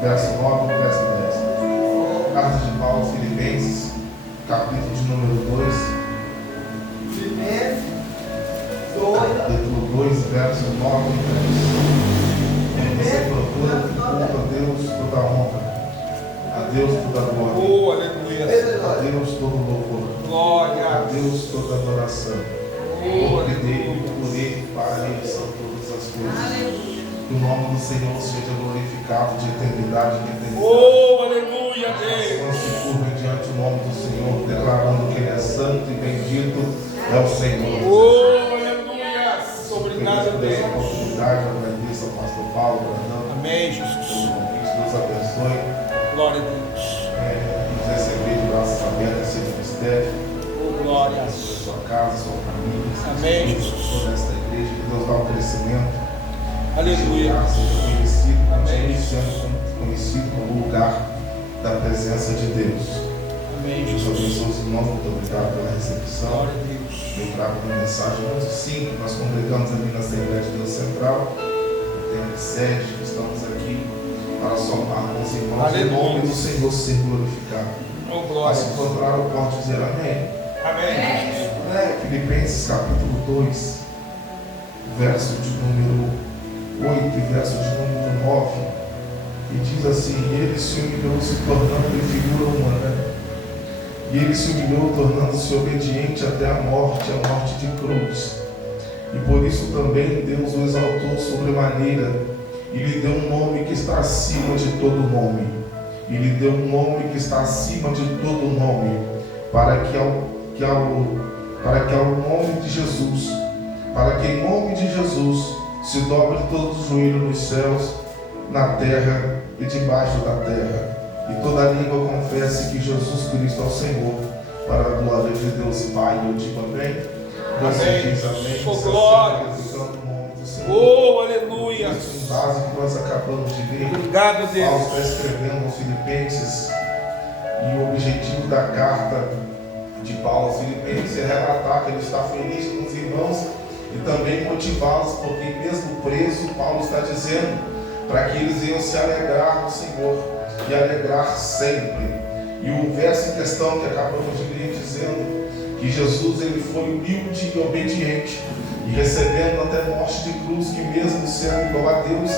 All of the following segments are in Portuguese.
Verso 9 e verso 10. Carta de Paulo aos Filipenses, capítulo de número 2. Filipenses 2. Capítulo 2, verso 9 e 10. Você procura culto a Deus toda honra, a Deus toda glória, Oh, aleluia. a Deus todo louvor, Glória. a Deus toda adoração. Oh, Porque dele, aleluia. por ele, para ele são todas as coisas. Aleluia. Que o nome do Senhor seja glorificado de eternidade em eternidade. Oh, aleluia, Deus. Não se curvem diante do nome do Senhor, declarando que Ele é santo e bendito é o Senhor. Oh, aleluia. Obrigado, Feliz por essa Deus. oportunidade, agradeço ao pastor Paulo, Brandão, Amém, pelo Jesus. convite, Deus abençoe. Glória a Deus. Nos receber de braços abertos esse ministério, Oh, glória. sua casa, sua família, Amém, seus Jesus. toda esta igreja, que Deus dá um crescimento. Aleluia. Seja conhecido, Amém. continue sendo conhecido como lugar da presença de Deus. Amém, Deus Jesus. abençoe os irmãos, muito obrigado pela recepção. Glória a Deus. Eu trago uma mensagem muito simples. Nós congregamos ali na Assembleia de Deus Central, tem sede, estamos aqui para somar com os irmãos. Aleluia. Em nome do Senhor ser glorificado. Oh, Mas glória. se encontrar, eu posso dizer amém. Amém. Filipenses capítulo 2, verso de número 8 e verso de número 9, e diz assim: e ele se humilhou, se tornando em figura humana, e ele se humilhou, tornando-se obediente até a morte de cruz, e por isso também Deus o exaltou sobremaneira, e lhe deu um nome que está acima de todo nome, e lhe deu um nome que está acima de todo nome, para que ao nome de Jesus, para que em nome de Jesus se dobre todo o joelho nos céus, na terra e debaixo da terra, e toda língua confesse que Jesus Cristo é o Senhor, para a glória de Deus Pai. Eu digo amém. Você Amém. diz amém. Oh, Você glória. glorificando o nome do Senhor. Oh, aleluia. Isso em base que nós acabamos de ler. Obrigado, Paulo Deus. está escrevendo aos Filipenses, e o objetivo da carta de Paulo aos Filipenses é relatar que ele está feliz com os irmãos e também motivá-los, porque mesmo preso, Paulo está dizendo para que eles iam se alegrar no Senhor e alegrar sempre. E o verso em questão que acabamos de ler dizendo que Jesus ele foi humilde e obediente, e recebendo até morte de cruz, que mesmo sendo igual a Deus,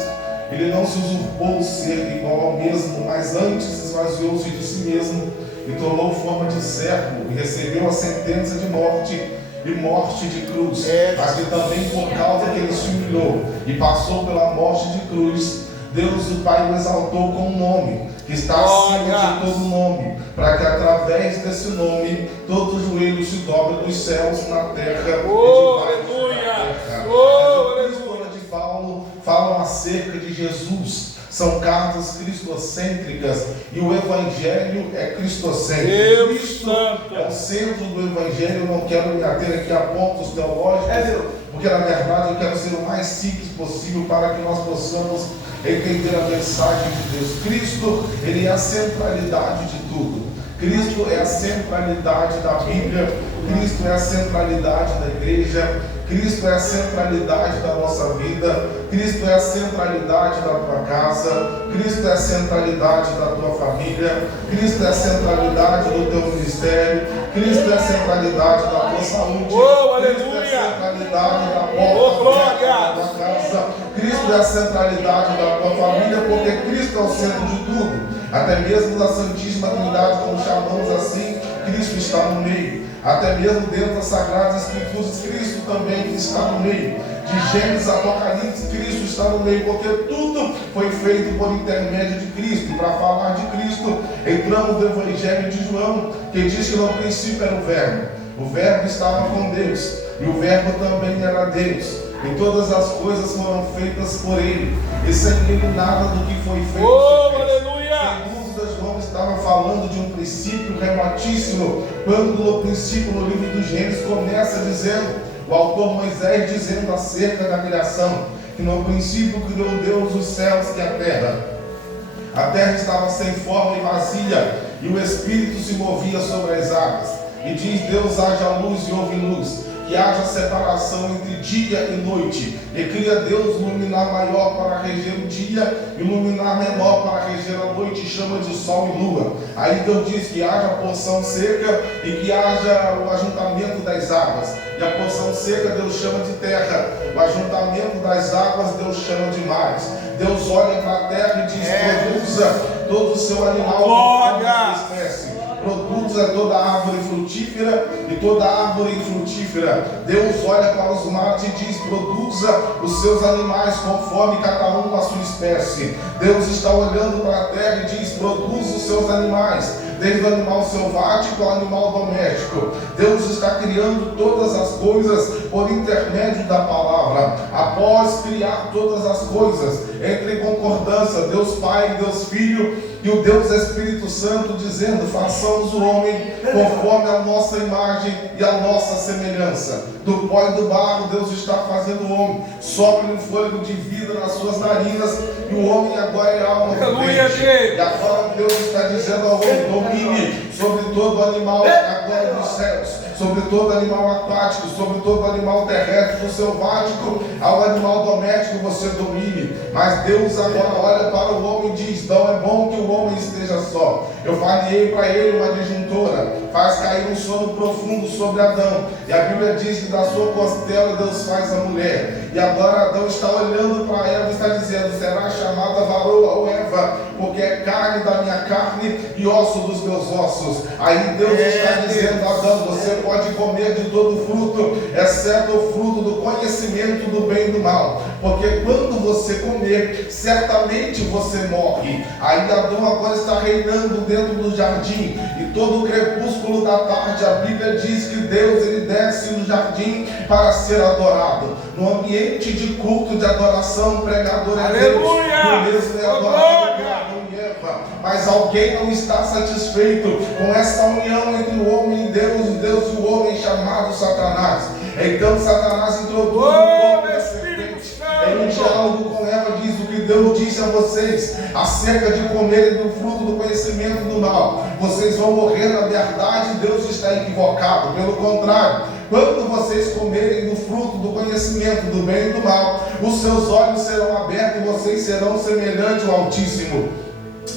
ele não se usurpou de ser igual ao mesmo, mas antes esvaziou-se de si mesmo e tomou forma de servo e recebeu a sentença de morte e morte de cruz, mas que também por causa que ele se humilhou e passou pela morte de cruz, Deus o Pai o exaltou com um nome que está acima de todo nome, para que através desse nome todo joelho se dobre nos céus, na terra e debaixo da terra. As epístolas de Paulo falam acerca de Jesus. São cartas cristocêntricas e o Evangelho é cristocêntrico. Cristo é o centro do Evangelho. Eu não quero me ater aqui a pontos teológicos, porque na verdade eu quero ser o mais simples possível para que nós possamos entender a mensagem de Deus. Cristo, ele é a centralidade de tudo. Cristo é a centralidade da Bíblia. Cristo é a centralidade da igreja. Cristo é a centralidade da nossa vida. Cristo é a centralidade da tua casa. Cristo é a centralidade da tua família. Cristo é a centralidade do teu ministério. Cristo é a centralidade da tua saúde. Cristo é a centralidade da porta da tua casa. Cristo é a centralidade da tua família, porque Cristo é o centro de tudo. Até mesmo da Santíssima Trindade, como chamamos assim, Cristo está no meio. Até mesmo dentro das Sagradas Escrituras, Cristo também está no meio. De Gênesis a Apocalipse, Cristo está no meio, porque tudo foi feito por intermédio de Cristo. E para falar de Cristo, entramos no Evangelho de João, que diz que no princípio era o Verbo. O Verbo estava com Deus, e o Verbo também era Deus. E todas as coisas foram feitas por Ele, e sem Ele nada do que foi feito. Aleluia! Sem dúvidas, João estava falando de um princípio remotíssimo, quando no princípio, no livro dos Gênesis, começa dizendo, o autor Moisés dizendo acerca da criação, que no princípio criou Deus os céus e a terra. A terra estava sem forma e vazia, e o Espírito se movia sobre as águas. E diz Deus: haja luz, e houve luz. que haja separação entre dia e noite, e cria Deus luminar maior para reger o dia e luminar menor para reger a noite, e chama de sol e lua. Aí Deus diz que haja porção seca e que haja o ajuntamento das águas, e a porção seca Deus chama de terra, o ajuntamento das águas Deus chama de mares. Deus olha para a terra e diz: produza todo o seu animal conforme a sua espécie, produza toda árvore frutífera e toda árvore infrutífera. Deus olha para os mares e diz: produza os seus animais conforme cada um a sua espécie. Deus está olhando para a terra e diz: produza os seus animais, desde o animal selvático ao animal doméstico. Deus está criando todas as coisas por intermédio da palavra. Após criar todas as coisas, entra em concordância Deus Pai, Deus Filho e o Deus Espírito Santo, dizendo: façamos o homem conforme a nossa imagem e a nossa semelhança. Do pó e do barro Deus está fazendo o homem, sopra um fôlego de vida nas suas narinas, e o homem agora é alma vivente. E agora Deus está dizendo ao homem: domine sobre todo animal agora dos céus, sobre todo animal aquático, sobre todo animal terrestre, do selvático ao animal doméstico você domine. Mas Deus agora olha para o homem e diz: não é bom que o homem esteja só. Eu falei para ele uma disjuntora, faz cair um sono profundo sobre Adão, e a Bíblia diz que da sua costela Deus faz a mulher. E agora Adão está olhando para ela e está dizendo: será chamada varoa ou Eva, porque é carne da minha carne e osso dos meus ossos. Aí Deus está dizendo: Adão, você pode comer de todo fruto, exceto o fruto do conhecimento do bem e do mal, porque quando você comer, certamente você morre. Aí Adão agora está reinando dentro do jardim, e todo o crepúsculo da tarde a Bíblia diz que Deus ele desce no jardim para ser adorado. No ambiente de culto, de adoração, o pregador é Deus, o mesmo é adorado por Adão e Eva. Mas alguém não está satisfeito com essa união entre o homem e Deus e o homem chamado Satanás. Então Satanás introduz em um diálogo com Eva, diz: o que Deus disse a vocês acerca de comerem do fruto do conhecimento do mal, vocês vão morrer na verdade. Deus está equivocado. Pelo contrário, quando vocês comerem do fruto do conhecimento do bem e do mal, os seus olhos serão abertos e vocês serão semelhantes ao Altíssimo.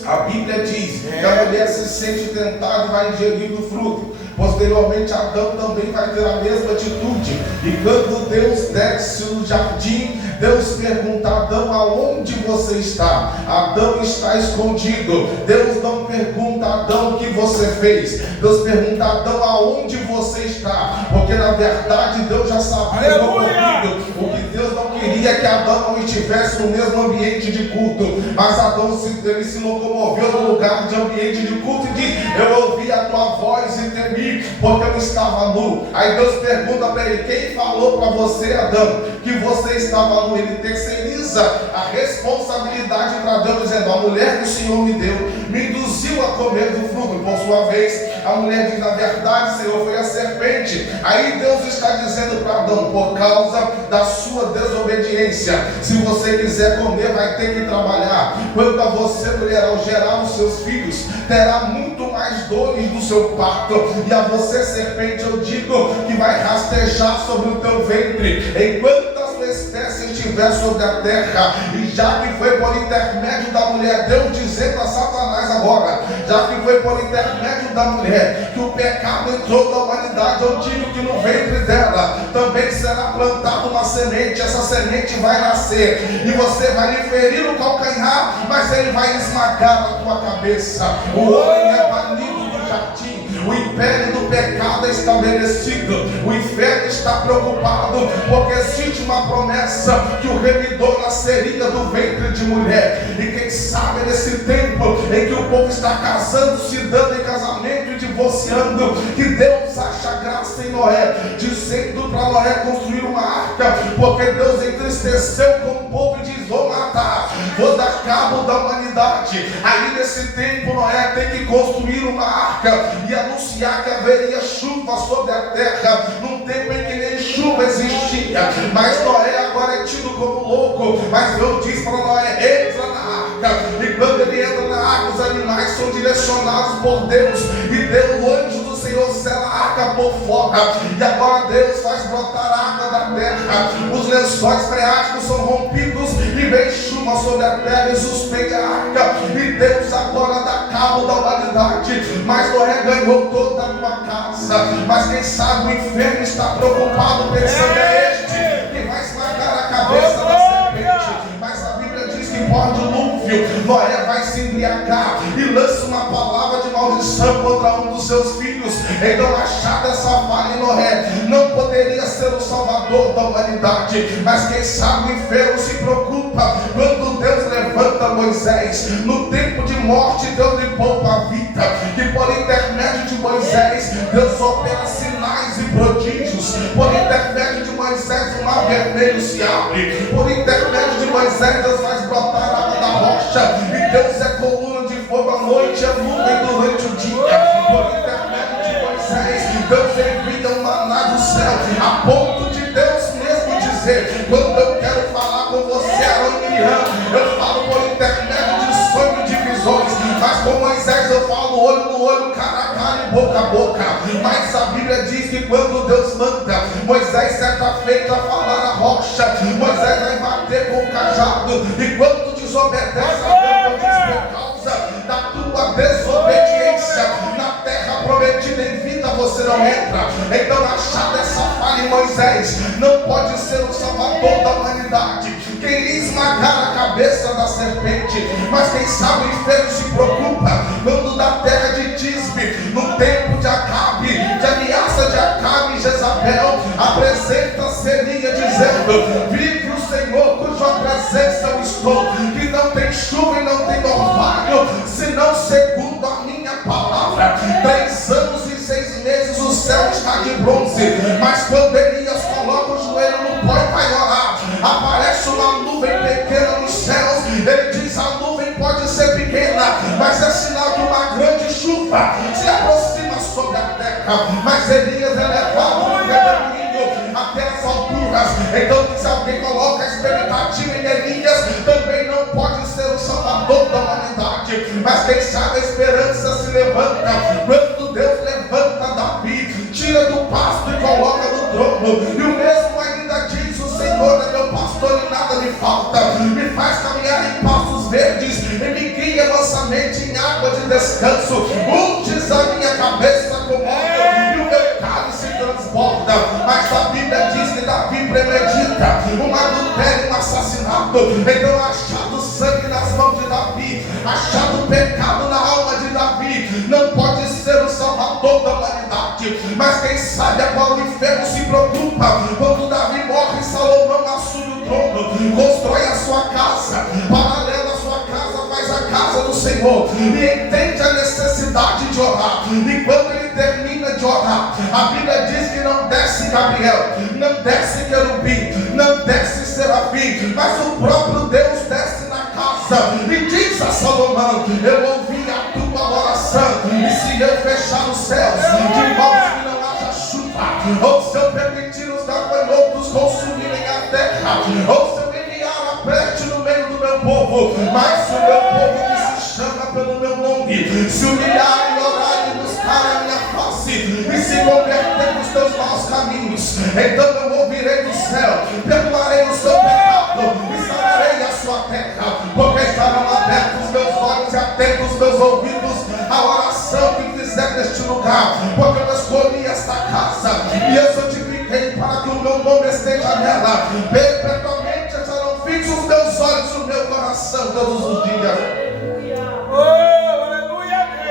A Bíblia diz que a mulher se sente tentada e vai ingerir do fruto. Posteriormente, Adão também vai ter a mesma atitude. E quando Deus desce no jardim, Deus pergunta: Adão, aonde você está? Adão está escondido. Deus não pergunta: Adão, o que você fez? Deus pergunta: Adão, aonde você está? Porque na verdade Deus já sabia do ocorrido. O que Deus não queria é que Adão não estivesse no mesmo ambiente de culto. Mas Adão ele se locomoveu no lugar de ambiente de culto e diz: eu ouvi a tua voz e temi, porque eu estava nu. Aí Deus pergunta para ele: quem falou para você, Adão, que você estava nu? Ele terceiriza a responsabilidade para Deus, dizendo: a mulher que o Senhor me deu me induziu a comer do fruto. Por sua vez, a mulher diz: na verdade, Senhor, foi a serpente. Aí Deus está dizendo para Adão: por causa da sua desobediência, se você quiser comer, vai ter que trabalhar. Quanto a você, mulher, ao gerar os seus filhos, terá muito mais dores do seu parto. E a você, serpente, eu digo que vai rastejar sobre o teu ventre, enquanto a sua espécie estiver sobre a terra. E já que foi por intermédio da mulher, Deus dizendo a Satanás agora, já que foi por intermédio da mulher que o pecado entrou na humanidade, eu digo que no ventre dela também será plantada uma semente. Essa semente vai nascer e você vai lhe ferir o calcanhar, mas ele vai esmagar a tua cabeça. O homem é banido do jardim. O império do pecado é estabelecido. O inferno está preocupado, porque existe uma promessa que o remidor nasceria do ventre de mulher. E quem sabe nesse tempo em que o povo está casando, se dando em casamento e divorciando, que Deus acha graça em Noé, dizendo para Noé construir uma arca, porque Deus entristeceu com o povo e diz: vou matar, vou dar cabo da humanidade. Aí nesse tempo Noé tem que construir uma arca e anunciar que haveria chuva sobre a terra, num tempo em que nem chuva existia. Mas Noé agora é tido como louco. Mas Deus diz para Noé: entra na arca. E quando ele entra na arca, os animais são direcionados por Deus, e Deus, o anjo do Senhor Senhor sela a arca por fora, e agora Deus faz brotar a água da terra, os lençóis freáticos são rompidos, e vem chuva sobre a terra e suspende a arca, e Deus agora dá cabo da humanidade. Mas Noé ganhou toda a tua casa, mas quem sabe o inferno está preocupado, pensando é este que vai esmagar a cabeça da serpente. Mas a Bíblia diz que pós-dilúvio Noé vai se embriagar e lança uma palavra de maldição contra um dos seus filhos. Então, achada essa falha em Noé, não poderia ser o salvador da humanidade. Mas quem sabe o inferno se preocupa quando Deus levanta Moisés. No tempo de morte, Deus lhe poupa a vida, que por intermédio de Moisés Deus opera sinais e prodígios. Por intermédio de Moisés o mar vermelho se abre. Por intermédio de Moisés Deus faz brotar a água da rocha, e Deus é coluna de fogo à noite e a nuvem durante o dia. Por intermédio de Moisés Deus envia um maná do céu, a ponto de Deus mesmo dizer: quando eu quero falar com você, Arão e Miriam, eu falo por intermédio de sonho e de visões, mas com Moisés eu falo olho no olho, cara a cara e boca a boca. Mas a Bíblia diz que quando Deus manda Moisés certa feita a falar a rocha, Moisés vai bater com o cajado, e quando desobedece a Deus por causa da tua desobediência, na terra prometida em vida você não entra. Então, achada essa falha em Moisés, não pode ser o salvador da humanidade, quem lhe esmagar a cabeça da serpente. Mas quem sabe o inferno se preocupa quando da terra de Tisbe, no tempo de Acabe, de ameaça de Acabe e Jezabel, apresenta-se Elias dizendo: vive o Senhor cuja presença eu estou, que não tem chuva e não tem orvalho, senão segundo a minha palavra. 3 anos e 6 meses o céu está de bronze, mas quando Elias coloca o joelho no pó e vai orar, aparece uma nuvem pequena nos céus. Ele diz: a nuvem pode ser pequena, mas é sinal de uma grande chuva se aproxima sobre a terra. Mas Elias é levado no redemoinho até as alturas. Então, se alguém coloca a expectativa em Elias, também não pode ser o salvador da humanidade. Mas quem sabe a esperança se levanta quando Deus levanta Davi, tira do pasto e coloca no trono. E o mesmo ainda diz: o Senhor é meu pastor e nada me falta, me faz caminhar em pastos verdes e me guia mansamente em água de descanso. Unges a minha cabeça com óleo e o meu cálice transborda. Mas a Bíblia diz que Davi premedita um adultério, um assassinato. Então, achado sangue nas mãos de Davi, achado pecado na alma de Davi, não pode ser o salvador da humanidade. Mas quem sabe agora o inferno se preocupa quando Davi morre, Salomão assume o trono, constrói a sua casa, paralela à sua casa faz a casa do Senhor, e entende a necessidade de orar. E quando ele termina de orar, a Bíblia diz que não desce Gabriel, não desce querubim, não desce serafim, mas o próprio Deus desce na casa e diz a Salomão: eu ouvi a tua oração, e se eu fechar os céus de modo que não haja chuva, ou se eu permitir os gafanhotos consumirem a terra, ou se eu enviar a peste no meio do meu povo, mas se o meu povo que se chama pelo meu nome se humilhar e orar e buscar a minha face e se converter nos teus maus caminhos, então eu ouvirei do céu, perdoarei o seu pecado e sararei a sua terra, porque estarão abertos os meus olhos e atentos os meus ouvidos à oração que fizer neste lugar, porque eu escolhi esta casa e eu santifiquei para que o meu nome esteja nela. Perpetuamente estarão fixos os meus olhos e o meu coração todos os dias.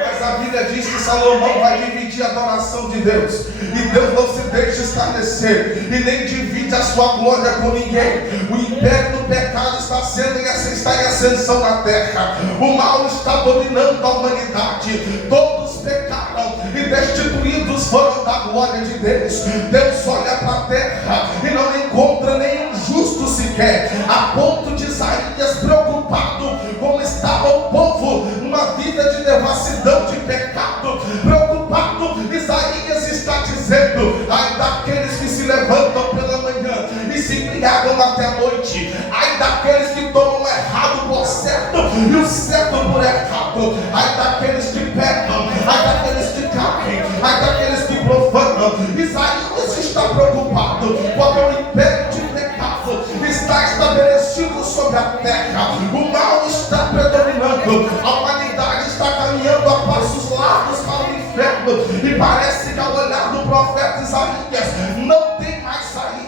Mas a Bíblia diz que Salomão vai dividir a adoração de Deus, e Deus não se deixa escarnecer e nem divide a sua glória com ninguém. O império do pecado está em ascensão na terra, o mal está dominando a humanidade, todos pecaram e destituídos foram da glória de Deus. Deus olha para a terra e não encontra nenhum justo sequer, a ponto de Isaías, preocupado como estava o povo numa vida de devassidão, de pecado, preocupado, Isaías está dizendo: ai daqueles que se levantam pela manhã e se embriagam até a noite, ai daqueles que tomam o errado por certo e o certo por errado, ai daqueles que pecam, ai daqueles que caem, ai daqueles Isaías está preocupado porque o império de pecado está estabelecido sobre a terra. O mal está predominando. A humanidade está caminhando a passos largos para o inferno. E parece que ao olhar do profeta Isaías não tem mais saída.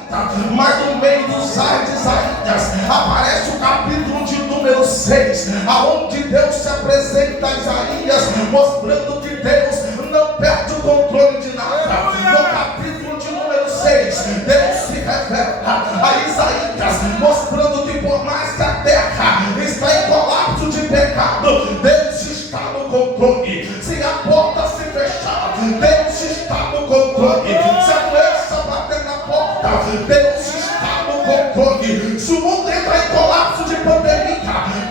Mas no meio dos ais de Isaías aparece o capítulo de número 6, aonde Deus se apresenta a Isaías, mostrando que Deus não perde o controle de nada. No capítulo de número 6, Deus se revela a Isaías, mostrando que por mais que a terra está em colapso de pecado, Deus está no controle. Se a porta se fechar, Deus está no controle. Se a doença bater na porta, Deus está no controle. Se o mundo entrar em colapso de pandemia,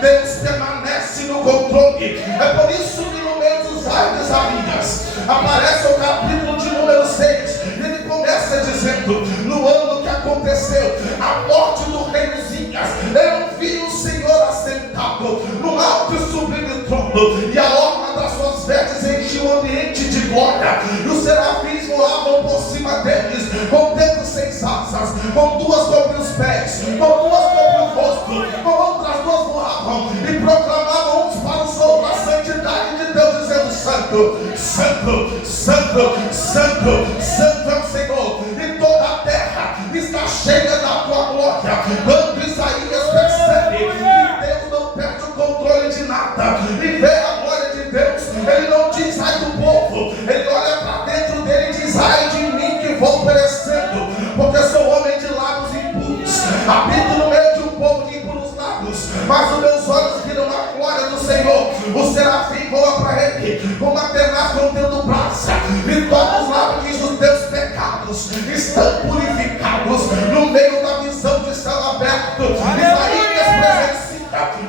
Deus permanece no controle. É por isso que no meio dos ais de Isaías aparece o capítulo de número 6. Ele começa dizendo: no ano que aconteceu a morte do rei Uzias, eu vi o Senhor assentado no alto e sublime trono, e a orla das suas vestes enchia o ambiente de glória, e os serafins voavam por cima deles, com dedos sem asas, com duas sobre os pés, com duas sobre o rosto, com outras duas voavam e proclamavam uns para os outros a santidade de Deus, dizendo: Santo, Santo, Santo, Santo, Santo é o Senhor, e toda a terra está cheia da tua glória. Quando Isaías percebe que Deus não perde o controle de nada e vê a glória de Deus, ele não diz: ai do povo, ele olha para dentro dele e diz: ai de mim que vou perecendo, porque sou homem de lábios impuros, habito no meio de um povo de impuros lábios, mas os meus olhos viram a glória do Senhor. O serafim voa para ele com uma tenaz contendo brasa, e todos os lábios dos teus pecados estão purificados. No meio da visão de céu aberto, Isaías presencia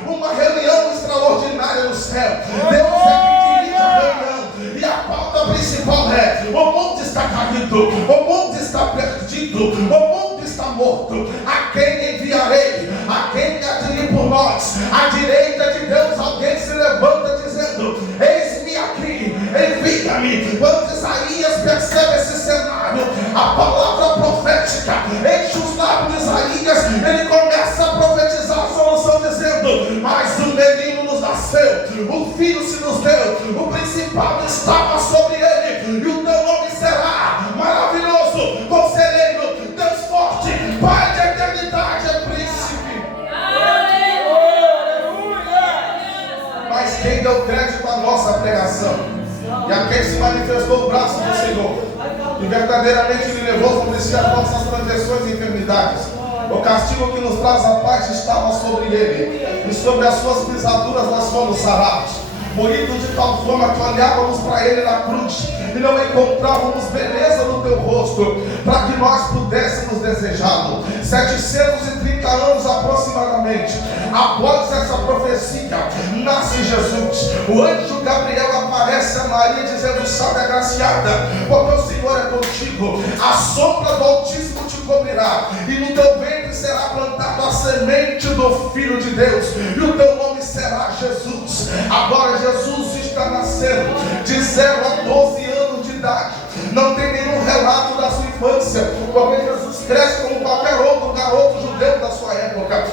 uma reunião extraordinária no céu. Deus é que dirige a reunião, e a pauta principal é: o mundo está caído, o mundo está perdido, o mundo está morto. A quem enviarei? A quem há de ir por nós? À direita de Deus alguém se levanta dizendo: eis-me aqui, envia-me. Quando Isaías percebe esse cenário, a palavra profética enche os lábios de Isaías. Ele começa a profetizar a solução dizendo: mas um menino nos nasceu, o filho se nos deu, o principado estava sobre ele, e o teu nome será maravilhoso, conselheiro, Deus forte, Pai de eternidade, é príncipe. Mas quem deu crédito à nossa pregação e a quem se manifestou o braço do Senhor, e verdadeiramente lhe levou sobre si as nossas transgressões e enfermidades, o castigo que nos traz a paz estava sobre ele, e sobre as suas pisaduras nós fomos sarados. Moído de tal forma que olhávamos para ele na cruz e não encontrávamos beleza no teu rosto, para que nós pudéssemos desejá-lo. 730 anos aproximadamente após essa profecia, nasce Jesus. O anjo Gabriel aparece a Maria dizendo: salve agraciada, porque o Senhor é contigo, a sombra do Altíssimo te cobrirá, e no teu ventre será plantada a semente do Filho de Deus, e o teu nome será Jesus. Agora Jesus está nascendo de 0 a 12 anos de idade. Não tem nenhum relato da sua infância, porque Jesus cresce como qualquer outro garoto judeu da sua época.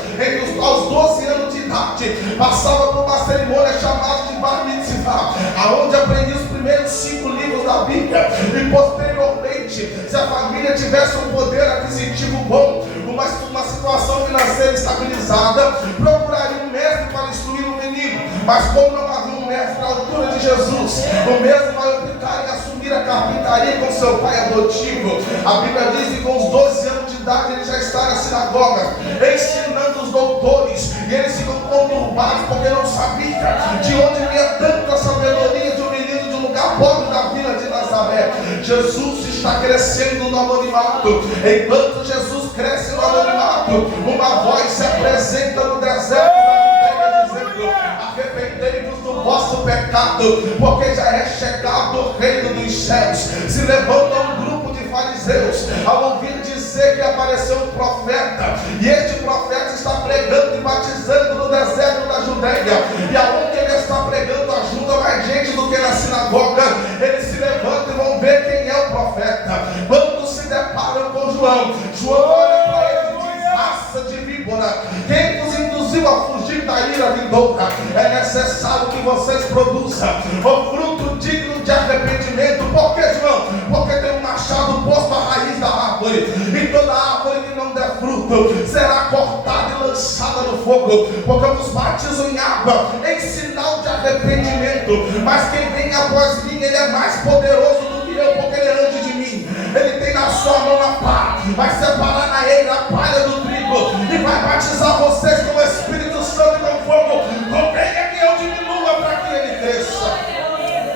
Aos 12 anos de idade, passava por uma cerimônia chamada de Bar Mitzvah, aonde aprendia os primeiros 5 livros da Bíblia, e posteriormente, se a família tivesse um poder aquisitivo bom, uma situação financeira estabilizada, procuraria um mestre para instruir o menino. Mas como não havia um mestre à altura de Jesus, o mesmo vai optar em assumir a carpintaria com seu pai adotivo. A Bíblia diz que com os 12 anos de idade ele já está na sinagoga, ensinando os doutores, e eles ficam conturbados porque não sabiam de onde vinha tanta sabedoria de um menino de um lugar pobre da vila de Nazaré. Jesus está crescendo no anonimato. Enquanto Jesus cresce no anonimato, uma voz se apresenta no deserto da Judéia dizendo: arrependei-vos do vosso pecado, porque já é chegado o reino dos céus. Se levanta um grupo de fariseus ao ouvir dizer que apareceu um profeta, e este profeta está pregando e batizando no deserto da Judéia, e aonde ele está pregando ajuda mais gente do que na sinagoga. Eles se levantam e vão ver quem é o profeta. da ira vindoura, é necessário que vocês produzam o fruto digno de arrependimento. Por que, João? Porque tem um machado posto à raiz da árvore, e toda árvore que não der fruto será cortada e lançada no fogo. Porque eu vos batizo em água em sinal de arrependimento, mas quem vem após mim, ele é mais poderoso do que eu, porque ele é antes de mim. Ele tem na sua mão a pá, vai separar na eira a palha do trigo, e vai batizar vocês com o Espírito Santo e com fogo. Convenha que eu diminua para que ele cresça.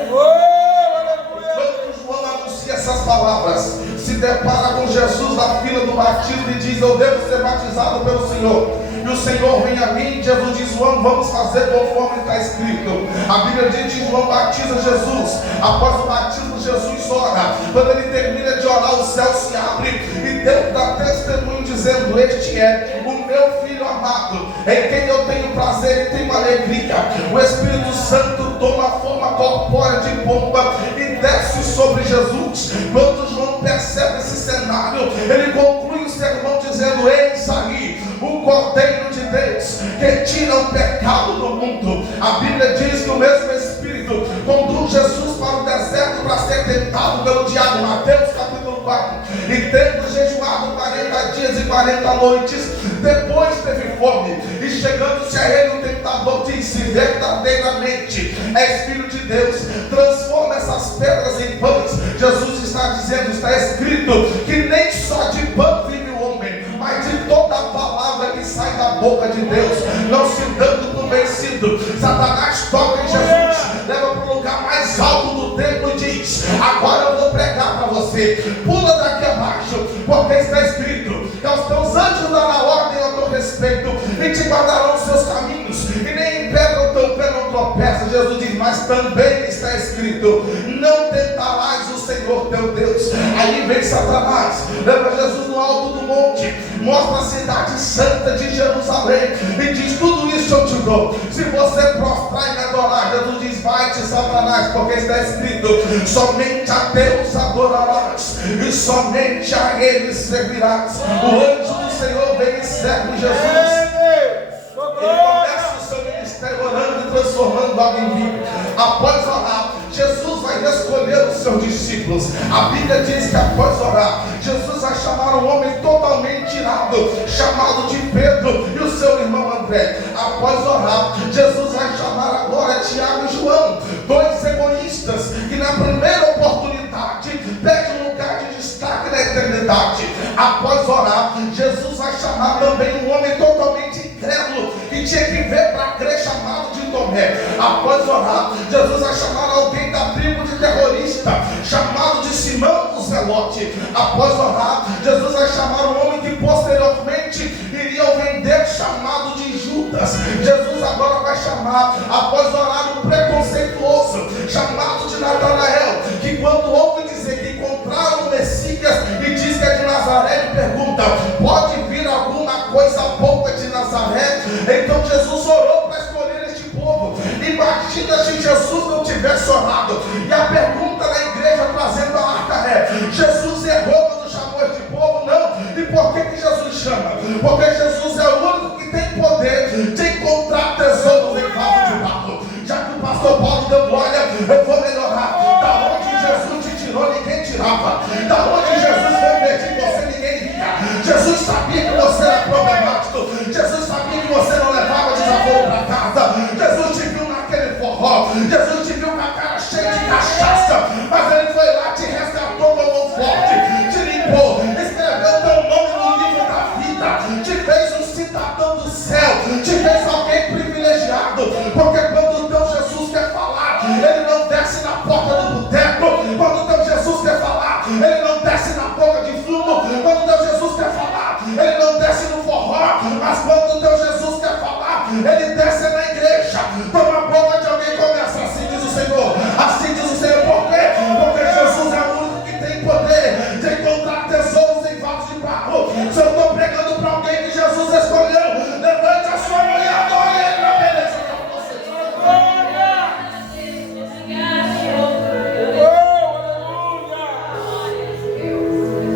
Quando João anuncia essas palavras, se depara com Jesus na fila do batismo e diz: eu devo ser batizado pelo Senhor. E o Senhor vem a mim. Jesus diz: João, vamos fazer conforme está escrito. A Bíblia diz que João batiza Jesus. Após o batismo, Jesus ora. Quando ele termina de orar, o céu se abre e Deus dá testemunho dizendo: este é o meu Filho amado, em quem eu tenho prazer e tenho alegria. O Espírito Santo toma a forma corpórea de pomba e desce sobre Jesus. Quando João percebe esse cenário, ele conclui o sermão dizendo: eis aí o Cordeiro de Deus que tira o pecado do mundo. A Bíblia diz que o mesmo Espírito conduz Jesus para o deserto para ser tentado pelo diabo. Mateus capítulo 4. E tendo jejuado 40 dias e 40 noites, depois teve fome, e chegando-se a ele, o tentador disse: verdadeiramente és Filho de Deus, transforma essas pedras em pães. Jesus está dizendo, está escrito, que nem só de pão vive o homem, mas de toda a palavra que sai da boca de Deus. Não se dando por vencido, Satanás toca em Jesus, leva para o lugar mais alto do templo e diz: agora eu vou pregar para você, pula daqui abaixo, porque está escrito que aos teus anjos dará ordem ao teu respeito, e te guardarão os seus caminhos, e nem em pedra o teu pé não tropeça. Jesus diz: mas também está escrito: não tentarás o Senhor teu Deus. Aí vem Satanás, leva Jesus no alto do monte, mostra a cidade santa de Jerusalém e diz: tudo isso eu te dou se você prostrar e me adorar. Jesus diz: vai-te, Satanás, porque está escrito: somente a Deus adorarás e somente a Ele servirás. O anjo do Senhor vem e serve Jesus. Ele começa o seu ministério orando e transformando água em vinho. Após orar, Jesus vai escolher os seus discípulos. A Bíblia diz que após orar, Jesus vai chamar um homem totalmente irado, chamado de Pedro, e o seu irmão André. Após orar, Jesus vai chamar agora Tiago e João, dois egoístas que na primeira oportunidade pedem um lugar de destaque na eternidade. Após orar, Jesus vai chamar também um homem totalmente incrédulo, que tinha que ver para crer, chamado de Tomé. Após orar, Jesus vai chamar alguém da tribo de terrorista, chamado de Simão o Zelote. Após orar, Jesus vai chamar um homem que posteriormente iria o vender, chamado de Judas. Jesus agora vai chamar, após orar, um preconceituoso, chamado de Natanael, que quando ouve dizer que encontraram o Messias e diz que é de Nazaré, ele pergunta: pode vir alguma coisa boa de Nazaré? Então Jesus orou para escolher este povo. Imagina se Jesus não tivesse orado. E a pergunta da igreja trazendo a arca é: Jesus errou quando chamou este povo? Não. E por que Jesus chama? Porque Jesus é o único que tem poder de encontrar tesouros em vaso de barro. Já que o pastor Paulo deu glória, eu vou melhorar. Da onde Jesus te tirou, ninguém tirava. Da onde Jesus foi medir você, ninguém via. Jesus sabia que você era problemático. Jesus sabia que você não levava desaforo para casa. Jesus te viu naquele forró. Jesus te viu com a cara cheia de cachaça. Mas ele foi lá, te resgatou com a mão forte, te limpou, escreveu teu nome no livro da vida, te fez um cidadão do céu, te fez alguém privilegiado. Porque quando o teu Jesus quer falar, ele não desce na porta do boteco. Quando o teu Jesus quer falar, ele não desce na boca de fumo. Quando o teu Jesus quer falar, ele não desce no forró. Mas quando o teu Jesus quer falar, ele desce na igreja. Toma boca de alguém e começa: assim diz o Senhor, assim diz o Senhor. Por quê? Porque Jesus é o único que tem poder de encontrar tesouros em vasos de barro. Se eu estou pregando para alguém que Jesus escolheu, levante a sua mão e adore ele na beleza que você tem.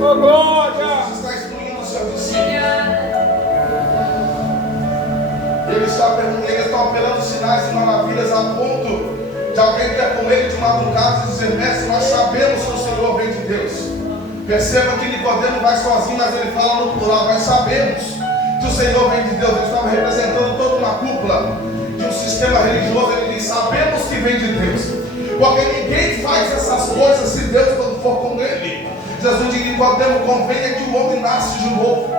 Oh, glória! Jesus está instruindo o seu discípulo. Ele operando sinais e maravilhas a ponto de alguém ter com ele de madrugada e dizer: mestre, nós sabemos que o Senhor vem de Deus. Perceba que Nicodemo vai sozinho, mas ele fala no plural: nós sabemos que o Senhor vem de Deus. Ele estava representando toda uma cúpula de um sistema religioso. Ele diz: sabemos que vem de Deus, porque ninguém faz essas coisas se Deus não for com ele. Jesus diz: Nicodemo, convenha que o homem nasce de novo.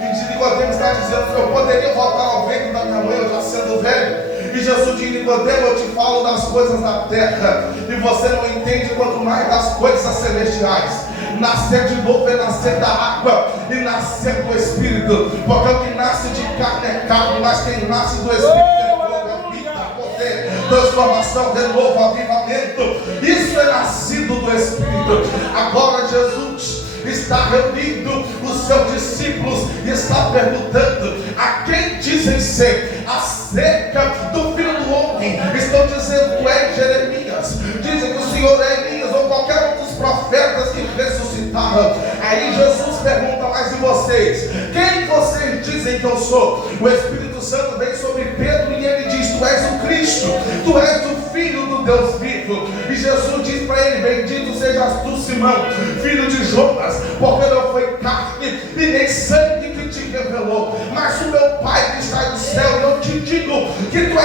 E Nicodemo está dizendo: eu poderia voltar ao ventre da minha mãe, eu já sendo velho. E Jesus diz: Nicodemo, eu te falo das coisas da terra, e você não entende quanto mais das coisas celestiais. Nascer de novo é nascer da água e nascer do Espírito, porque o que nasce de carne é carne, mas quem nasce do Espírito é vida, poder, transformação, renovo, avivamento. Isso é nascido do Espírito. Agora Jesus está reunindo os seus discípulos e está perguntando: a quem dizem ser? Acerca do Filho do Homem, estão dizendo: tu és Jeremias, dizem que o Senhor é Elias ou qualquer um dos profetas que ressuscitaram. Aí Jesus pergunta: mas e vocês? Quem vocês dizem que eu sou? O Espírito Santo vem sobre Pedro e ele diz: tu és o Cristo, tu és o Filho do Deus vivo. E Jesus diz para ele: bendito sejas tu, Simão, filho de Jonas, porque não foi carne e nem sangue que te revelou, mas o meu Pai que está no céu. E eu te digo que tu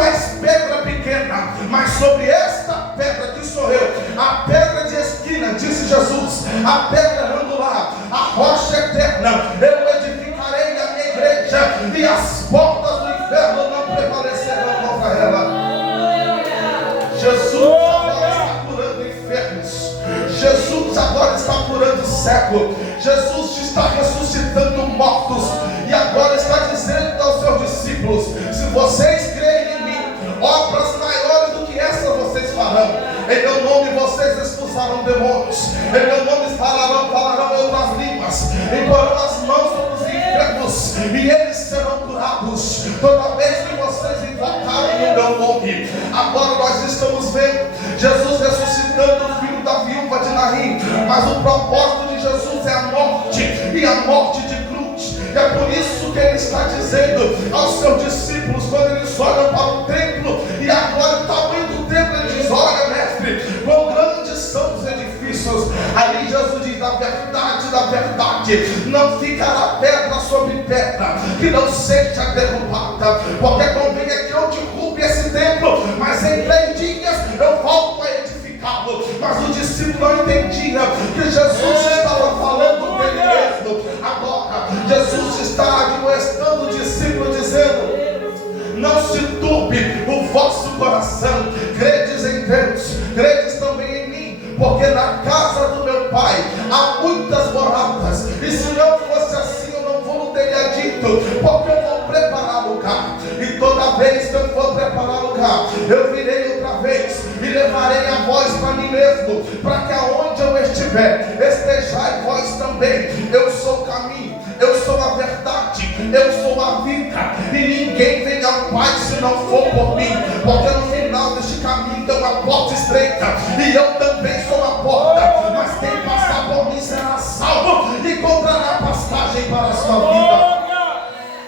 és pedra pequena, mas sobre esta pedra que sou eu, a pedra de esquina, disse Jesus, a pedra angular, a rocha eterna, eu edificarei a minha igreja, e as portas do inferno não prevalecerão contra ela. Jesus agora está curando enfermos. Jesus agora está curando cego. Jesus está ressuscitando mortos. E agora está dizendo aos seus discípulos: se vocês crerem em mim, obras maiores do que essas vocês farão. Em meu nome vocês expulsarão demônios. Em meu nome falarão outras línguas. Imporão as mãos sobre os enfermos e eles serão curados. Toda vez que vocês invocarem o meu nome. Agora nós estamos vendo Jesus ressuscitando o filho da viúva de Naim. Mas o propósito de Jesus é a morte, e a morte de cruz. E é por isso que ele está dizendo aos seus discípulos, quando eles olham para o templo, e agora o tamanho do templo, ele diz: olha, mestre, quão grandes são os edifícios. Aí Jesus diz: da verdade, não ficará pedra sobre pedra que não seja derrubada, porque convém que eu derrube esse templo, mas em 3 dias eu volto a edificá-lo. Mas o discípulo não entendia que Jesus estava falando dele mesmo. Agora Jesus está admoestando o discípulo, dizendo: não se turbe o vosso coração, credes em Deus, credes também em mim, porque na casa do meu Pai há muitas moradas, e se não fosse assim eu não vou teria dito, porque eu vou preparar lugar. E toda vez que eu for preparar lugar, eu virei outra vez e levarei a vós para mim mesmo, para que aonde eu estiver, estejai vós também. Eu sou o caminho, eu sou a verdade, eu sou a vida, e ninguém vem ao Pai se não for por mim, porque no final deste caminho tem uma porta estreita, e eu também sou a porta, mas quem passar por mim será salvo e encontrará passagem para a sua vida.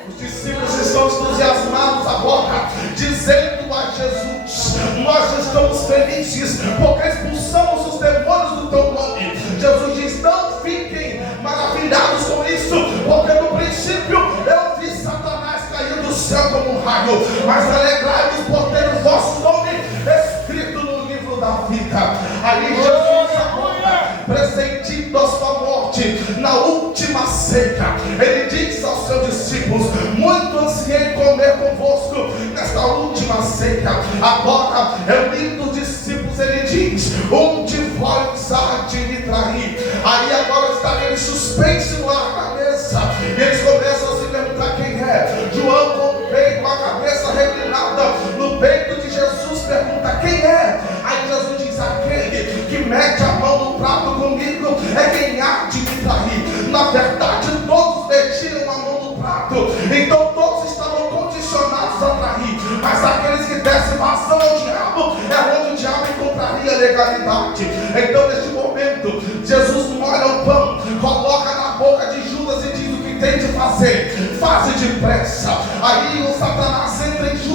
Os discípulos estão entusiasmados agora, dizendo a Jesus: nós estamos felizes porque expulsamos os demônios do teu nome. Jesus diz: não fiquem maravilhados com isso, porque no princípio eu vi Satanás cair do céu como um raio, mas alegrai-vos por ter o vosso nome escrito no livro da vida. Aí Jesus agora, pressentindo a sua morte na última ceia, ele diz aos seus discípulos: muito ansiei comer convosco nesta última ceia. Agora, reunindo os discípulos, ele diz: um de vós há de me trair. Aí agora está aquele suspense no ar na mesa, e eles começam a se perguntar quem é. João, com o peito, com a cabeça reclinada no peito de Jesus, pergunta: quem é? Aí Jesus diz: aquele que mete a mão no prato comigo é quem há de me trair. Na verdade, todos metiam a mão no prato, então todos estavam condicionados a trair, mas aqueles que dessem vazão ao diabo é onde o diabo encontraria legalidade. Então, neste momento, Jesus molha o pão, coloca na boca de Judas e diz: o que tem de fazer, faze depressa. Aí o Satanás entra em Judas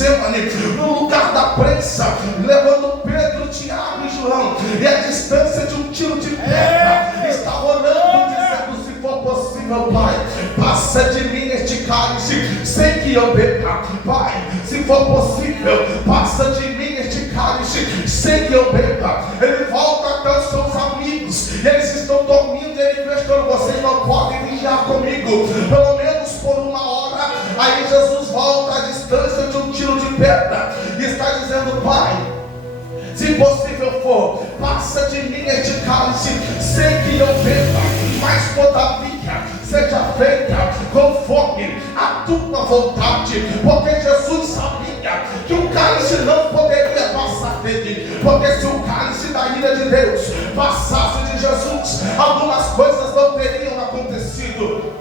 Getsêmani, no lugar da prensa, levando Pedro, Tiago e João, e a distância de um tiro de pedra, está orando, dizendo: se for possível, Pai, passa de mim este cálice, sem que eu beba. Pai, se for possível, passa de mim este cálice, sem que eu beba. Ele volta até os seus amigos, e eles estão dormindo, e ele questiona: vocês não podem vigiar comigo, pelo menos por uma hora? Aí Jesus volta à distância de um tiro de pedra, e está dizendo: Pai, se possível for, passa de mim este cálice, sem que eu beba, mas todavia seja feita conforme a tua vontade. Porque Jesus sabia que o cálice não poderia passar dele, porque se o cálice da ira de Deus passasse de Jesus, algumas coisas não teriam acontecido.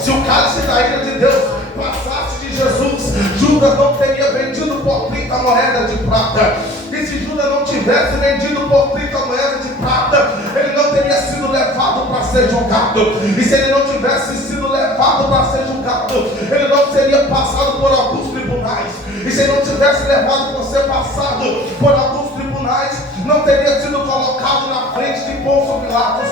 Se o cálice da ira de Deus passasse de Jesus, Judas não teria vendido por 30 moedas de prata. E se Judas não tivesse vendido por 30 moedas de prata, ele não teria sido levado para ser julgado. E se ele não tivesse sido levado para ser julgado, ele não seria passado por alguns tribunais. E se ele não tivesse levado para ser passado por alguns tribunais, não teria sido colocado na frente de Pôncio Pilatos.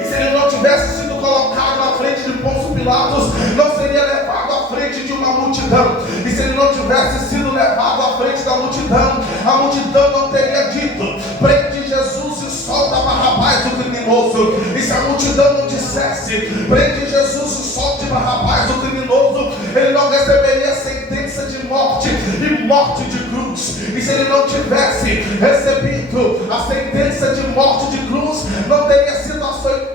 E se ele não tivesse sido colocado na frente de Pôncio Pilatos, não seria levado à frente de uma multidão. E se ele não tivesse sido levado à frente da multidão, a multidão não teria dito: prende Jesus e solta Barrabás, o criminoso. E se a multidão não dissesse: prende Jesus e solte Barrabás, o criminoso, ele não receberia sentença de morte e morte de cruz. E se ele não tivesse recebido a sentença de morte de cruz, não teria sido açoitado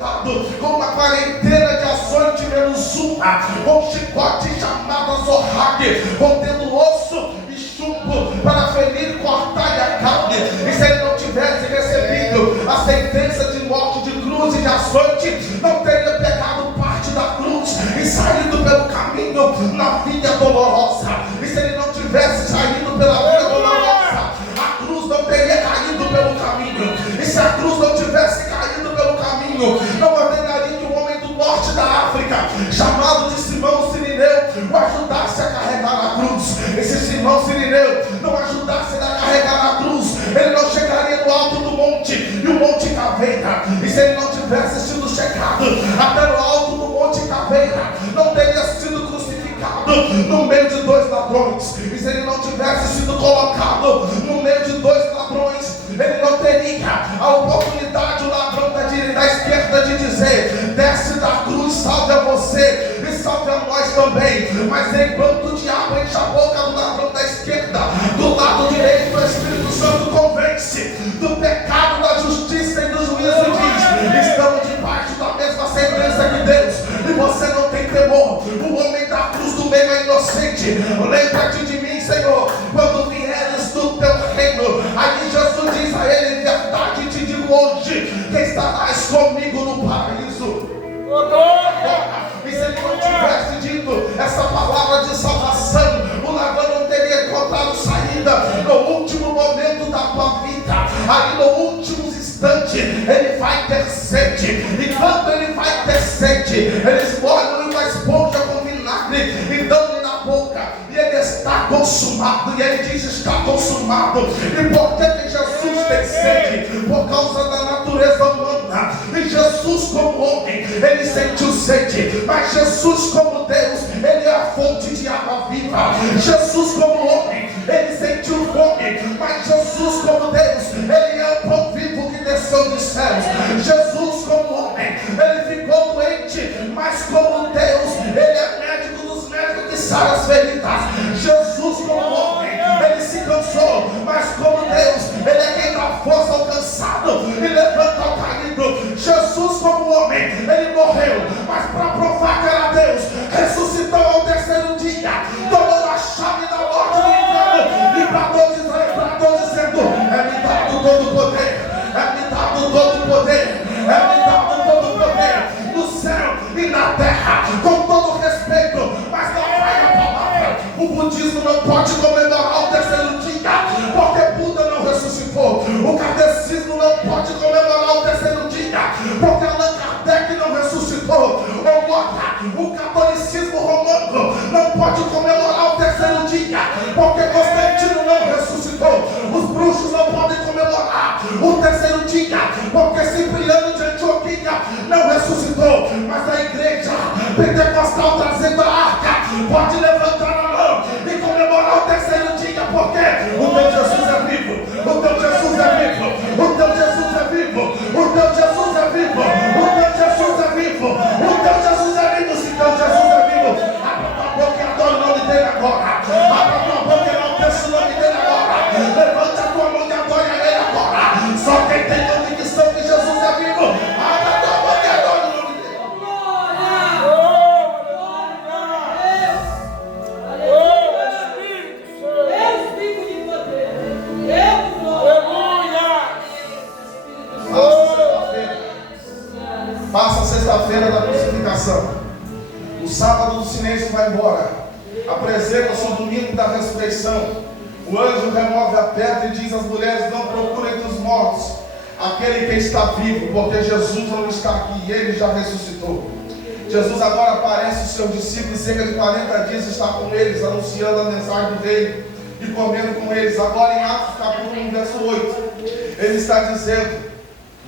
com uma quarentena de açoite menos uma, com chicote chamado azorrague, contendo osso e chumbo para ferir, cortar e a carne. E se ele não tivesse recebido a sentença de morte de cruz e de açoite, não teria pegado parte da cruz e saído pelo caminho na via dolorosa. E se ele não tivesse saído pela via dolorosa, a cruz não teria caído pelo caminho. E se a cruz não tivesse caído pelo caminho, não ordenaria que o homem do norte da África, chamado de Simão Sirineu, o ajudasse a carregar a cruz. E se Simão Sirineu não ajudasse a carregar a cruz, ele não chegaria no alto do monte, e o Monte Caveira. E se ele não tivesse sido chegado até no alto do Monte Caveira, não teria sido crucificado no meio de dois ladrões. E se ele não tivesse sido colocado no meio de dois ladrões, ele não teria a oportunidade, o ladrão da esquerda, de dizer: desce da cruz, salve a você e salve a nós também. Mas enquanto o diabo enche a boca do ladrão da esquerda, do lado direito o Espírito Santo convence do pecado, da justiça e do juízo, e diz: estamos debaixo da mesma sentença que Deus, e você não tem temor. O homem da cruz do meio é inocente. Lembra-te de mim, Senhor, quando vieres do teu reino. Aí Jesus diz a ele: em verdade te digo hoje, que estarás comigo no paraíso. E se ele não tivesse dito essa palavra de salvação, o ladrão não teria encontrado saída no último momento da tua vida. Aí no último instante ele vai ter sede, e quando ele vai ter sede, eles molham uma esponja com vinagre e dão-lhe na boca, e ele está consumado. E ele diz: está consumado. E por que Jesus tem sede? Por causa da natureza humana. E Jesus como homem, ele sentiu sede, mas Jesus como Deus, ele é a fonte de água viva. Jesus como homem, ele sentiu fome, mas Jesus como Deus, ele é o pão vivo que desceu dos céus. Jesus como homem, ele ficou doente, mas como Deus, ele é médico dos médicos que sara as feridas. Jesus como homem, ele se cansou, mas como Deus, ele é quem dá força ao cansado e levanta ao caído. Jesus como homem, ele morreu, mas para provar que era Deus, ressuscitou ao terceiro dia, tomou a chave da morte do inferno e bradou dizendo: é-me dado todo o poder, é-me dado todo o poder, é-me dado todo o poder no céu e na terra. Com todo respeito, mas não vai a palavra. O budismo não pode comemorar o terceiro dia, porque Buda não ressuscitou. O catecismo não pode comemorar o terceiro dia, porque Allan Kardec não ressuscitou. O catolicismo romano não pode comemorar o terceiro dia, dia, porque Constantino não ressuscitou. Os bruxos não podem comemorar o terceiro dia, porque Cipriano de Antioquia não ressuscitou. Mas a igreja pentecostal trazendo a arca pode levantar a mão e comemorar o terceiro dia, porque o teu Jesus é vivo, o teu Jesus é vivo, o teu Jesus é vivo, o teu Jesus é vivo, o teu Jesus é vivo, o teu Jesus é vivo. Se teu Jesus é vivo, abra tua boca e adora o nome dele agora. Abra tua boca e enalteça o nome dele agora. Levanta a tua mão e adora ele agora. Só quem tem convicção que Jesus é vivo, abra a tua boca e adora o nome dele. Passa a sexta-feira da crucificação. O sábado do silêncio vai embora. Apresenta-se o domingo da ressurreição. O anjo remove a pedra e diz às mulheres: não procurem entre os mortos aquele que está vivo, porque Jesus não está aqui, ele já ressuscitou. Jesus agora aparece aos seus discípulos, cerca de 40 dias está com eles, anunciando a mensagem do reino e comendo com eles. Agora em Atos capítulo 1, verso 8, ele está dizendo: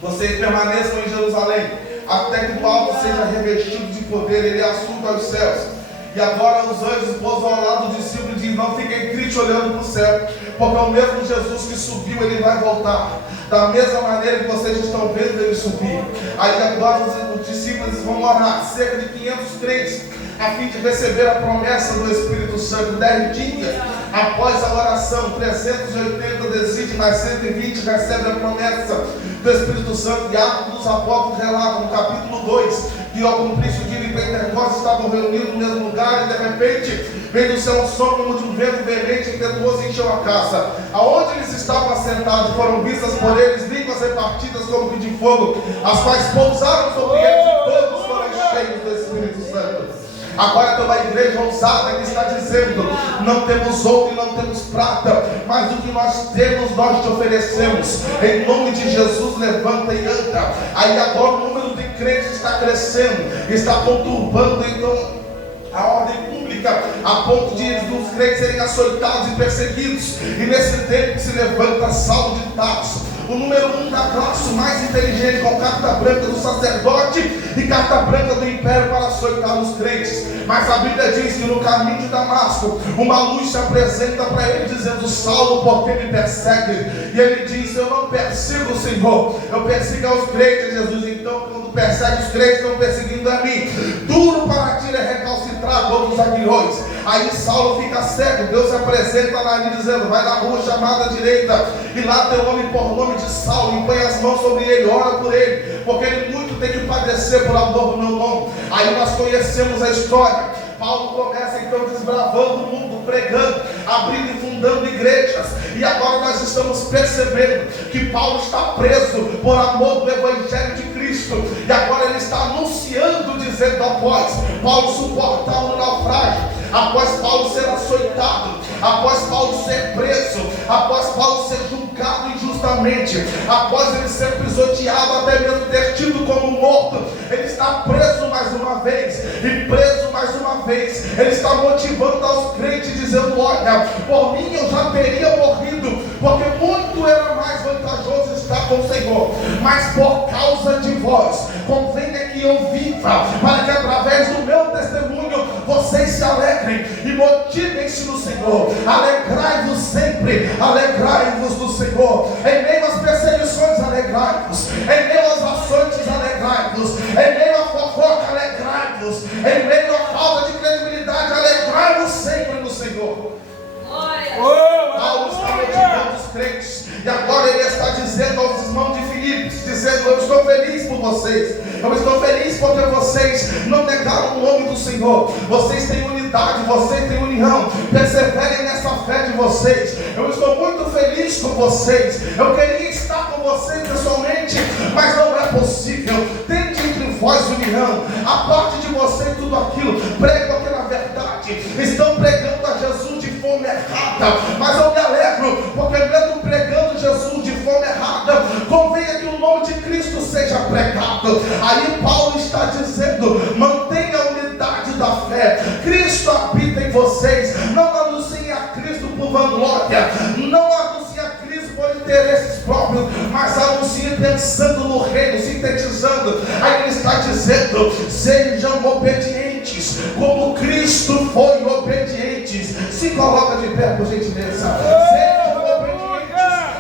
vocês permaneçam em Jerusalém, até que do alto seja revestido de poder. Ele assunta aos céus. E agora os anjos pousam ao lado dos discípulos e dizem: não fiquem tristes olhando para o céu, porque é o mesmo Jesus que subiu, ele vai voltar. Da mesma maneira que vocês estão vendo ele subir. Aí agora os discípulos vão orar, cerca de 500 crentes, a fim de receber a promessa do Espírito Santo. 10 dias após a oração, 380 decidem, mais 120 recebem a promessa do Espírito Santo. E Atos dos Apóstolos relata no capítulo 2 que ao cumprir-se o dia de Pentecostes estavam reunidos no mesmo lugar, e de repente veio do céu um som como de um vento veemente e impetuoso e encheu a casa. Aonde eles estavam assentados foram vistas por eles línguas repartidas como que de fogo, as quais pousaram sobre eles, e todos foram cheios do Espírito Santo. Agora tem uma igreja ousada que está dizendo: não temos ouro e não temos prata, mas o que nós temos nós te oferecemos. Em nome de Jesus, levanta e anda. Aí agora o número de crentes está crescendo, está conturbando então a ordem pública, a ponto de os crentes serem açoitados e perseguidos. E nesse tempo se levanta Saulo de Tarso, o número 1 da classe, mais inteligente, com carta branca do sacerdote e carta branca do império para açoitar os crentes. Mas a Bíblia diz que no caminho de Damasco uma luz se apresenta para ele, dizendo: Saulo, por que me persegue? E ele diz: eu não persigo o Senhor, eu persigo aos crentes. Jesus: então quando persegue os crentes, estão perseguindo a mim. Duro para ti é recalcitrar todos os aguilhões. Aí Saulo fica cego. Deus se apresenta lá e dizendo: vai na rua chamada direita, e lá tem um homem por nome de Saulo, e põe as mãos sobre ele, ora por ele, porque ele muito tem que padecer por amor do meu nome. Aí nós conhecemos a história. Paulo começa então desbravando o mundo, pregando, abrindo e fundando igrejas. E agora nós estamos percebendo que Paulo está preso por amor do Evangelho de Cristo. E agora ele está anunciando, dizendo: após Paulo suportar o naufrágio, após Paulo ser açoitado, após Paulo ser preso, após Paulo ser julgado injustamente, após ele ser pisoteado, até mesmo ter tido como morto, ele está preso mais uma vez, e preso mais uma vez, ele está motivando aos crentes, dizendo: olha, por mim eu já teria morrido, porque muito era mais vantajoso estar com o Senhor, mas por causa de vós, convém que eu viva, para que através do meu testemunho vocês se alegrem e motivem-se no Senhor. Alegrai-vos sempre, alegrai-vos no Senhor. Em meio às perseguições, alegrai-vos. Em meio às açoites, alegrai-vos. Em meio à fofoca, alegrai-vos. Em meio à falta de credibilidade, alegrai-vos sempre no Senhor. Paulo está motivando os crentes, e agora ele está dizendo aos irmãos de Filipos, dizendo: eu estou feliz por vocês, eu estou feliz porque vocês não negaram o nome do Senhor, vocês têm unidade, vocês têm união, perseverem nessa fé de vocês. Eu estou muito feliz com vocês, eu queria estar com vocês pessoalmente, mas não é possível. Tente entre vós união, a parte de vocês tudo aquilo, prego que na verdade estão pregando a Jesus de forma errada, mas eu me alegro, porque mesmo pregando Jesus de forma errada, convenha que o nome de Cristo seja pregado. Aí Paulo está dizendo: mantenha a unidade da fé, Cristo habita em vocês, não anunciem a por vanglória, não anuncia Cristo por interesses próprios, mas anuncia pensando no reino, sintetizando. Aí ele está dizendo: sejam obedientes, como Cristo foi obedientes. Se coloca de pé, por gentileza. Sejam obedientes,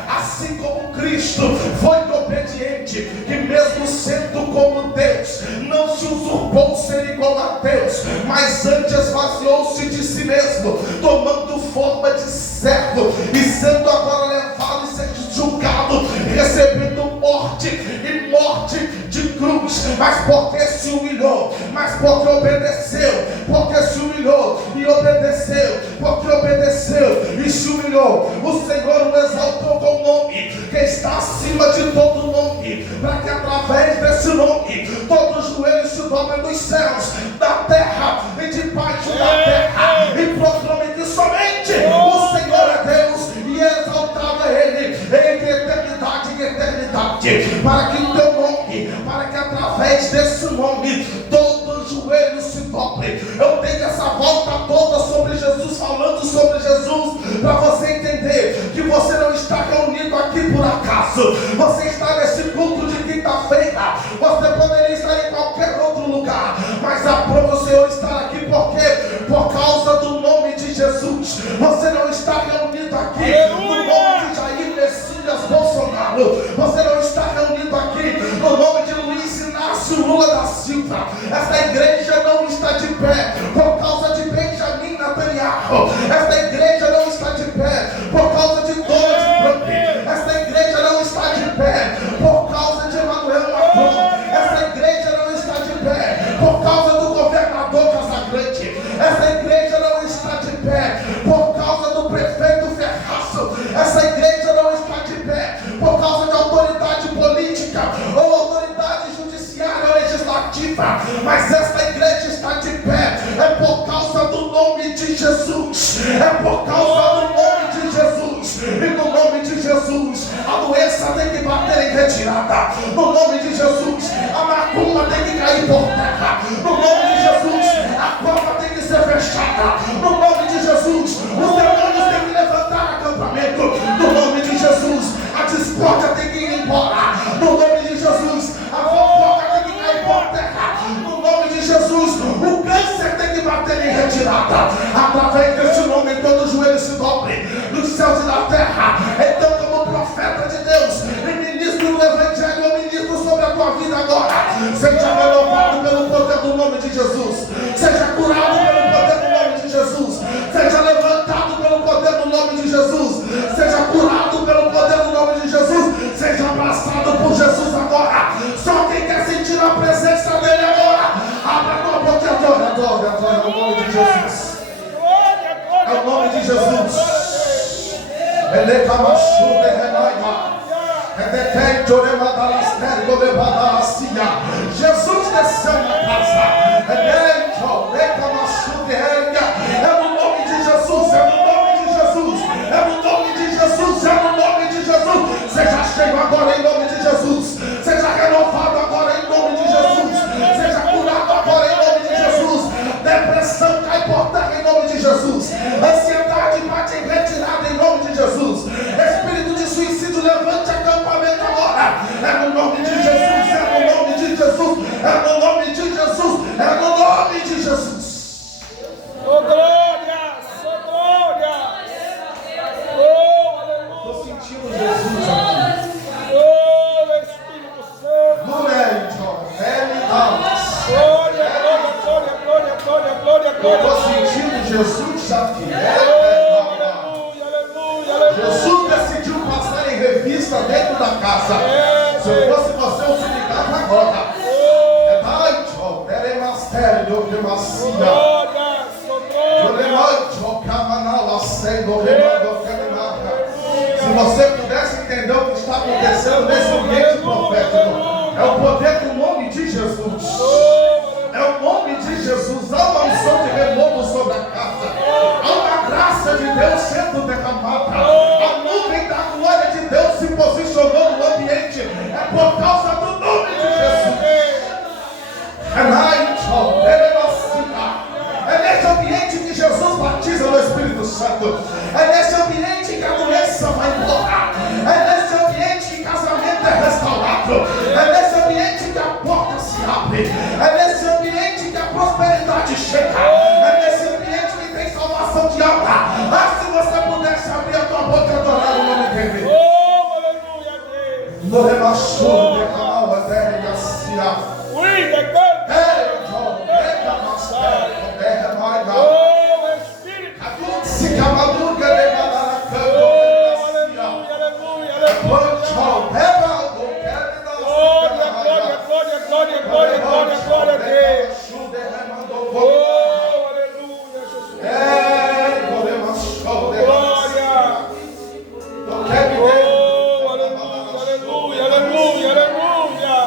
assim como Cristo foi obediente, que mesmo sendo como Deus, não se usurpou ser igual a Deus, mas antes esvaziou-se de si mesmo, tomando forma de servo, e sendo agora levado e sendo julgado, recebendo morte e morte de cruz. Mas porque se humilhou, mas porque obedeceu, porque se humilhou e obedeceu, porque obedeceu e se humilhou, o Senhor o exaltou com o nome que está acima de todo nome, para que através desse nome todos os joelhos se dobrem nos céus, da terra e debaixo da terra, e proclamem que somente o Senhor é Deus, e exaltado é Ele em eternidade em eternidade, para que o teu nome, para que através desse nome todos os joelhos se dobrem. Eu tenho essa volta toda sobre Jesus, falando sobre Jesus, para você entender que você não está reunido aqui por acaso. Você está nesse culto de quinta-feira, você poderia estar em qualquer outro lugar, mas aprova o Senhor estar aqui porque por causa do nome de Jesus. Você não está reunido aqui no nome de Jair Messias Bolsonaro, você não está reunido aqui no nome de Luiz Inácio Lula da Silva. Esta igreja não está de pé por causa de Benjamin Netanyahu. Esta igreja não está de pé por causa de Donald Trump. Esta igreja não está de pé por causa de Emmanuel Macron. Esta igreja não está de pé por causa do governador Casagrande. Esta igreja não está de pé por causa do prefeito Ferraço. Essa igreja não está de pé por causa de autoridade política ou autoridade judiciária ou legislativa, mas esta igreja está de pé é por causa do nome de Jesus, é por causa do nome de Jesus. E no nome de Jesus a doença tem que bater em retirada, no nome de Jesus a macumba tem que cair por terra, no nome de Jesus a porta tem que ser fechada, no nome de Jesus os demônios têm que levantar acampamento, no nome de Jesus a discórdia tem que ir embora, no nome de Jesus a fofoca tem que cair por terra, no nome de Jesus o câncer tem que bater em retirada. Através desse nome todo joelho se dobre nos céus e na terra. Então, como profeta de Deus e ministro do Evangelho, eu ministro sobre a tua vida agora. Seja renovado pelo poder do nome de Jesus, seja curado pelo poder do nome de Jesus, seja levantado pelo poder do nome de Jesus, seja curado pelo poder do nome de Jesus, seja abraçado por Jesus agora. Só quem quer sentir a presença dele agora, abra a tua boca e adora, adora, adora, no nome de Jesus. É o nome de Jesus. Jesus desceu na casa. É no nome de Jesus, é no nome de Jesus, é no nome de Jesus, é no nome de Jesus. Seja cheio agora em nome de Jesus, seja renovado agora em nome de Jesus, seja curado agora em nome de Jesus. Depressão cai por terra em nome de Jesus, ansiedade bate em retirada em nome de Jesus, espírito de suicídio levante acampamento agora. É no nome de Jesus, é no nome de Jesus, é no nome de Jesus, é no nome de Jesus. Oh glória, oh glória. Oh aleluia. Estou sentindo Jesus aqui. Oh Espírito Santo. Glória, Glória, glória, glória, glória, glória, glória. eu estou sentindo Jesus aqui. Aleluia, aleluia, aleluia. Jesus decidiu passar em revista dentro da casa. Se eu fosse você, eu se ligava agora. É noite, ó, telemastério, de macia. Glória, Se você pudesse entender o que está acontecendo nesse ambiente profético, é o poder do nome de Jesus. É o nome de Jesus. Há uma unção de renovo sobre a casa. Há uma graça de Deus sendo derramada. A nuvem da glória de Deus se posicionou no ambiente. É por causa do nome de Jesus. É nesse ambiente que Jesus batiza no Espírito Santo. É É nesse ambiente que a prosperidade chega. É nesse ambiente que tem salvação de alma. Ah, se você pudesse abrir a tua boca e adorar o nome dele. Oh, aleluia, Deus. No remacho, decalma, velha, cia. Oh, Espírito. Se camaluga, decalma, Glória, glória, glória, glória a Deus. Oh, aleluia, Jesus. Glória. Oh, aleluia, aleluia, aleluia.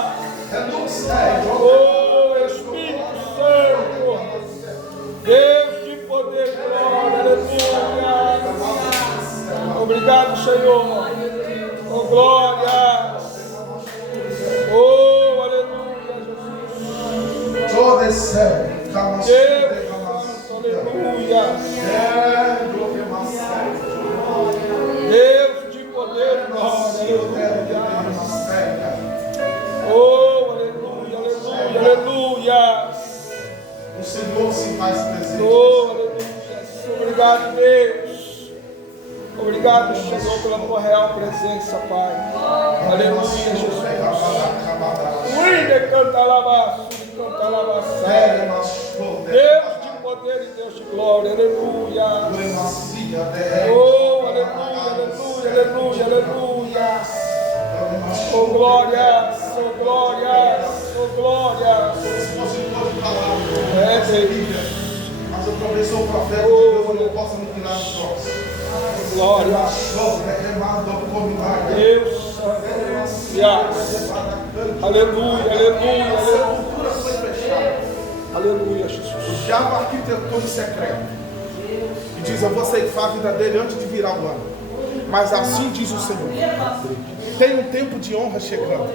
Oh, Espírito Santo. Deus de poder, glória, aleluia. Obrigado, Senhor. Oh, glória. Oh, aleluia, Jesus. Deus Santo, aleluia. Deus de poder, glória, aleluia. Oh, aleluia, aleluia, aleluia. O Senhor se faz presente. Oh, aleluia. Obrigado, Deus. Obrigado, Senhor, pela tua real presença, Pai. Aleluia, Jesus. Deus de poder e Deus de glória. Aleluia. Oh, aleluia, aleluia, aleluia, aleluia. Oh, glória, oh, glória, oh, glória. É, Deus. Mas eu também sou profeta de Deus, eu não posso me tirar dos olhos. Glória. Deus. Aleluia, aleluia, aleluia. Aleluia, Jesus. O diabo arquitetou em secreto. E diz, eu vou ceifar a vida dele antes de virar o ano. Mas assim diz o Senhor. Tem um tempo de honra chegando.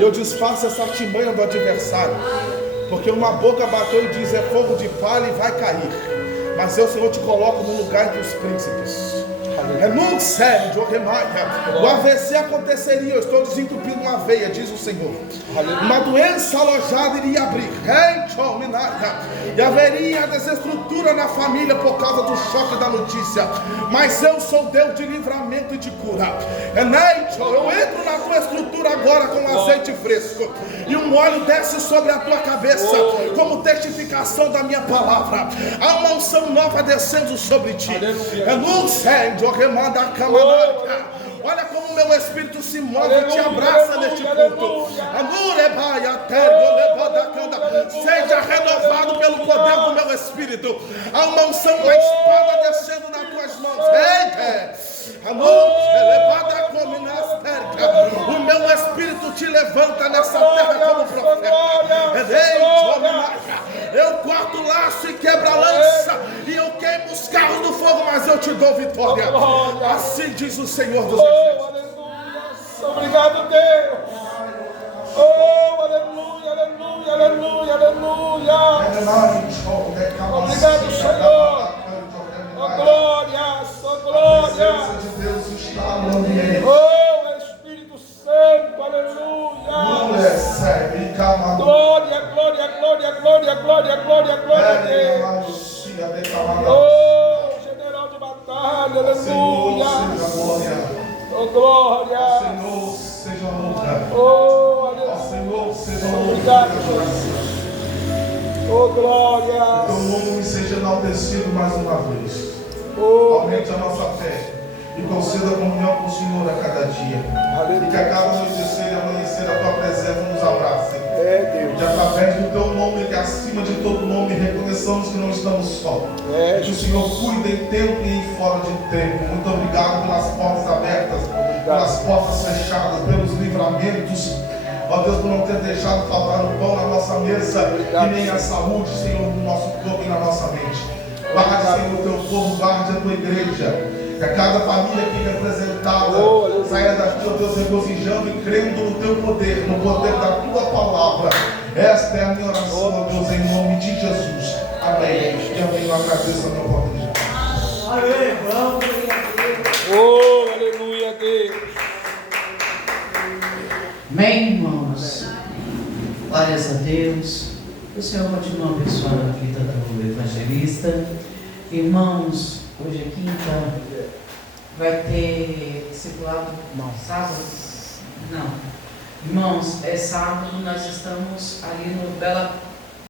Eu desfaço essa artimanha do adversário. Porque uma boca bateu e diz, é fogo de palha e vai cair. Mas eu, Senhor, te coloco no lugar entre os príncipes. É muito sério, o AVC aconteceria, eu estou desentupindo uma veia, diz o Senhor. Uma doença alojada iria abrir, e haveria desestrutura na família por causa do choque da notícia. Mas eu sou Deus de livramento e de cura. Eu entro na tua estrutura agora com azeite fresco, e um óleo desce sobre a tua cabeça, como testificação da minha palavra. Há uma unção nova descendo sobre ti. É muito sério. Olha como meu espírito se move e te abraça neste culto. Seja renovado pelo poder do meu espírito. Há uma unção da espada descendo nas tuas mãos. O meu espírito te levanta nessa terra como profeta. Eu corto o laço e quebro a lança, e eu queimo os carros do fogo, mas eu te dou vitória. Assim diz o Senhor dos Exércitos. Obrigado, Deus. Oh, aleluia, aleluia, aleluia, aleluia. Obrigado, Senhor. Oh, glória, oh, glória. Oh, Espírito Santo, aleluia. Glória, glória, glória, glória, glória, glória, glória a Deus. Oh, general de batalha, aleluia. Oh, glória. Senhor, seja honra. Oh, aleluia. Senhor, seja honra. Obrigado, Jesus. Oh, glória. Que o nome seja enaltecido mais uma vez. Aumente a nossa fé e conceda a comunhão com o Senhor a cada dia. Aleluia. E que a cada anoitecer e amanhecer a tua presença nos abrace. Deus. E através do teu nome, que acima de todo nome, reconheçamos que não estamos só. Que o Senhor cuida em tempo e em fora de tempo. Muito obrigado pelas portas abertas, pelas portas fechadas, pelos livramentos. Ó Deus, por não ter deixado faltar o pão na nossa mesa, e nem a saúde, Senhor, no nosso corpo e na nossa mente. Guarde, Senhor, o teu povo, guarde a tua igreja. Que a cada família aqui representada saia daqui, ó Deus, regozijando e crendo no teu poder, no poder da tua palavra. Esta é a minha oração, ó Deus, em nome de Jesus. Amém. E amém. Eu agradeço a minha oportunidade. Amém. Vamos, Deus. Oh, aleluia, Deus. Amém, irmãos. Glória Glórias a Deus. O Senhor continua abençoando a vida do evangelista. Irmãos, hoje é quinta, vai ter discipulado sábado? Não. Irmãos, é sábado, nós estamos ali no Bela